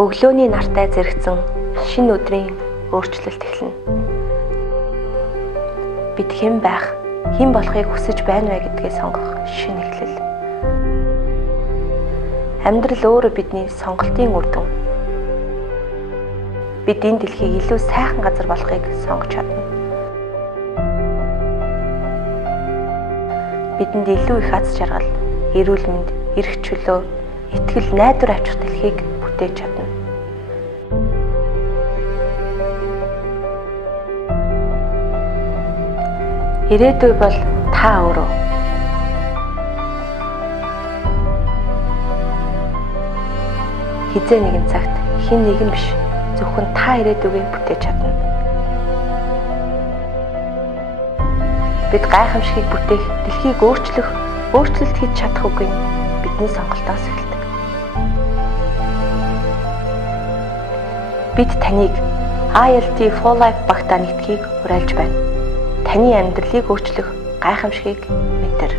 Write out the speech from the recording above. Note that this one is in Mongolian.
Өглөөний нартай зэрэгцэн шинэ өдрийн өөрчлөлт эхэлнэ. Бид хэн байх, хэн болохыг хүсэж байна вэ гэдгээ сонгох шинэ эхлэл. Амьдрал өөрөө бидний сонголтын үр дүн. Бид энэ дэлхийг илүү сайхан газар болохыг сонгож чадна. Бидэнд илүү их аз жаргал, эрүүл мэнд, эрх чөлөө, итгэл, найдвар авчих дэлхийг бүтээж чадна. Ирээдүй бол та өөрөө. Хизээ нэгэн цагт хэн нэгэн биш, зөвхөн та ирээдүгээ бүтээж чадна. Бид гайхамшигыг бүтээх, дэлхийг өөрчлөлт хийж чадах үгүй бидний сонголтоос эхэлдэг. Бид таныг ILT For Life багтаа нэгтгэхийг уриалж байна. Таны амьдралыг өөрчлөх гайхамшигыг мэдэр.